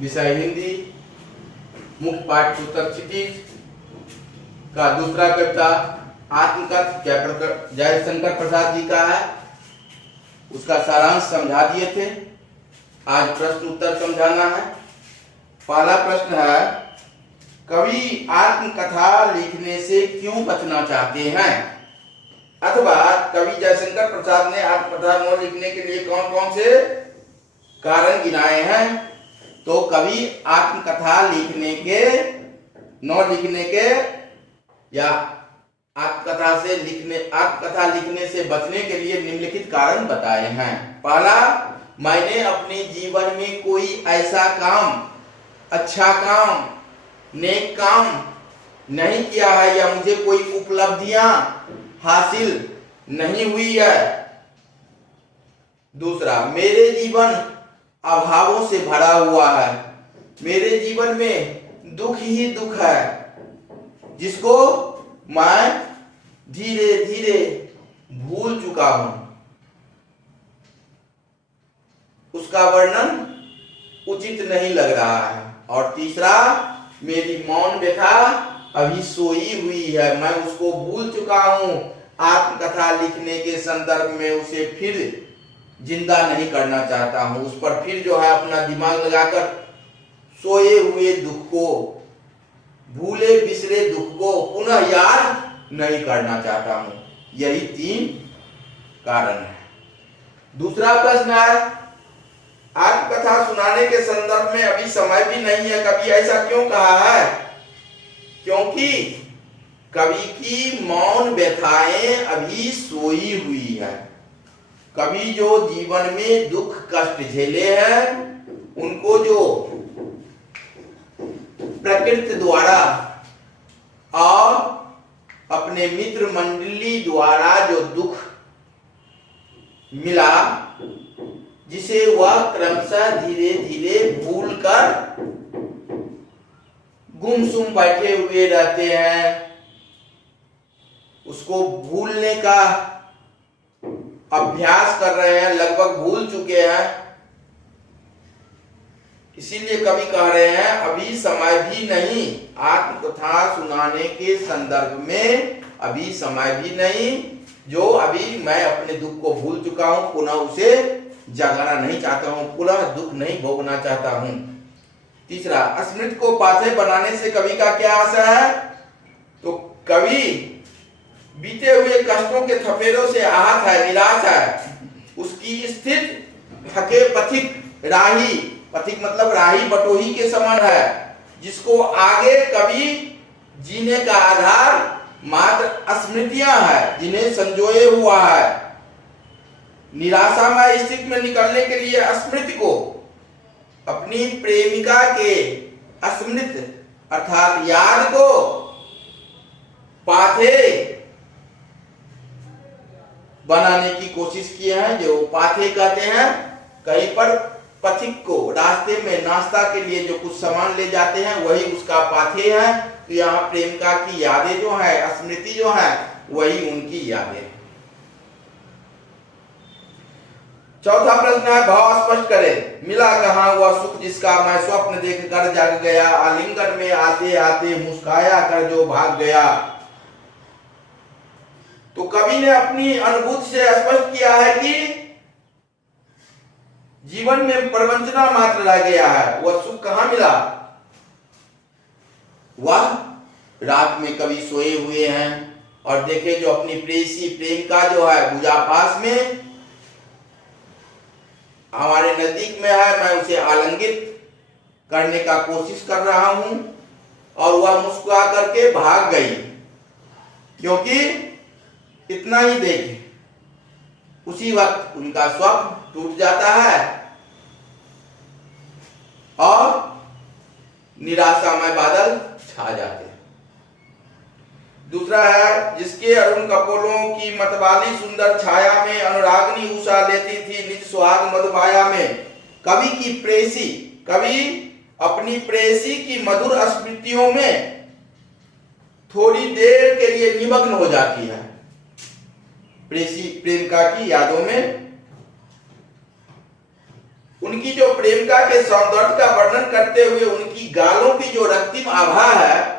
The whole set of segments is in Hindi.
विषय हिंदी, मुख्य पाठ्य पुस्तक क्षितिज का दूसरा कविता आत्मकथ जयशंकर प्रसाद जी का है। उसका सारांश समझा दिए थे। आज प्रश्न उत्तर समझाना है। पहला प्रश्न है, कवि आत्मकथा लिखने से क्यों बचना चाहते हैं, अथवा कवि जयशंकर प्रसाद ने आत्मकथा न लिखने के लिए कौन कौन से कारण गिनाए हैं। तो कवि आत्मकथा न लिखने के या आत्मकथा लिखने से बचने के लिए निम्नलिखित कारण बताए हैं। पहला, मैंने अपने जीवन में कोई ऐसा काम, अच्छा काम, नेक काम नहीं किया है या मुझे कोई उपलब्धियां हासिल नहीं हुई है। दूसरा, मेरे जीवन अभावों से भरा हुआ है। मेरे जीवन में दुख ही दुख है, जिसको मैं धीरे धीरे भूल चुका हूं। उसका वर्णन उचित नहीं लग रहा है। और तीसरा, मेरी मौन व्यथा अभी सोई हुई है, मैं उसको भूल चुका हूं। आत्मकथा लिखने के संदर्भ में उसे फिर जिंदा नहीं करना चाहता हूं। उस पर फिर जो है अपना दिमाग लगाकर सोए हुए दुख को, भूले बिसरे दुख को पुनः याद नहीं करना चाहता हूं। यही 3 कारण है। दूसरा प्रश्न है, आत्मकथा सुनाने के संदर्भ में अभी समय भी नहीं है। कवि ऐसा क्यों कहा है? क्योंकि कवि की मौन व्यथाएं अभी सोई हुई है। कवि जो जीवन में दुख कष्ट झेले हैं, उनको जो प्रकृति द्वारा और अपने मित्र मंडली द्वारा जो दुख मिला, जिसे वह क्रमशः धीरे धीरे भूल कर गुमसुम बैठे हुए रहते हैं, उसको भूलने का अभ्यास कर रहे हैं, लगभग भूल चुके हैं। इसीलिए कवि कह रहे हैं अभी समय भी नहीं, आत्मकथा सुनाने के संदर्भ में अभी समय भी नहीं। जो अभी मैं अपने दुख को भूल चुका हूं, पुनः उसे जगाना नहीं चाहता हूं, पुनः दुख नहीं भोगना चाहता हूं। तीसरा, स्मृति को पाथे बनाने से कवि का क्या आशा है? तो कवि बीते हुए कष्टों के थपेड़ों से आहत है, निराश है। उसकी स्थिति थके पथिक राही, पथिक मतलब राही बटोही के समान है, जिसको आगे कवि जीने का आधार मात्र स्मृतियां हैं, जिन्हें संजोए हुआ है। निराशामय स्थिति में निकलने के लिए स्मृति को, अपनी प्रेमिका के स्मृति अर्थात याद को पाथे बनाने की कोशिश किए हैं। जो पाथे कहते हैं, कहीं पर पथिक को रास्ते में नाश्ता के लिए जो कुछ सामान ले जाते हैं, वही उसका पाथे है। तो यहाँ प्रेमिका की यादें जो है, स्मृति जो है, वही उनकी यादें। चौथा प्रश्न है, भाव स्पष्ट करें। मिला कहाँ वह सुख जिसका मैं स्वप्न देख कर जाग गया, आलिंगन में आते आते मुस्काया कर जो भाग गया। तो कवि ने अपनी अनुभूति से स्पष्ट किया है कि जीवन में प्रवंचना मात्र रह गया है। वह सुख कहाँ मिला? वह रात में कवि सोए हुए हैं और देखे जो अपनी प्रेयसी प्रेमिका जो है भुजा पास में हमारे नजदीक में है, मैं उसे आलिंगित करने का कोशिश कर रहा हूं और वह मुस्कुरा करके भाग गई। क्योंकि इतना ही देखे, उसी वक्त उनका स्वप्न टूट जाता है और निराशामय बादल छा जाते हैं। दूसरा है, जिसके अरुण कपोलों की मतवाली सुंदर छाया में अनुरागनी उषा लेती थी निज सुहाग मधुमाया में। कवि अपनी प्रेयसी की मधुर स्मृतियों में थोड़ी देर के लिए निमग्न हो जाती है। प्रेयसी प्रेमिका की यादों में उनकी जो प्रेमिका के सौंदर्य का वर्णन करते हुए उनकी गालों की जो रक्तिम आभा है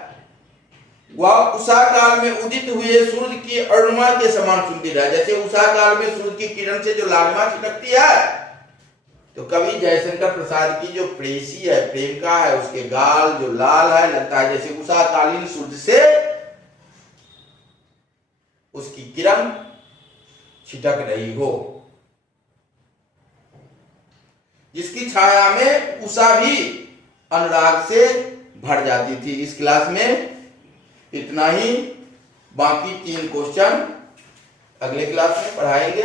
वह उषा काल में उदित हुए सूर्य की अरुणिमा के समान सुंदर है। जैसे उषा काल में सूर्य की किरण से जो लालिमा छिटकती है, तो कवि जयशंकर प्रसाद की जो प्रेयसी है, प्रेमिका है, उसके गाल जो लाल है, लगता है जैसे उषा कालीन सूर्य से उसकी किरण छिटक रही हो, जिसकी छाया में उषा भी अनुराग से भर जाती थी। इस क्लास में इतना ही, बाकी 3 क्वेश्चन अगले क्लास में पढ़ाएंगे।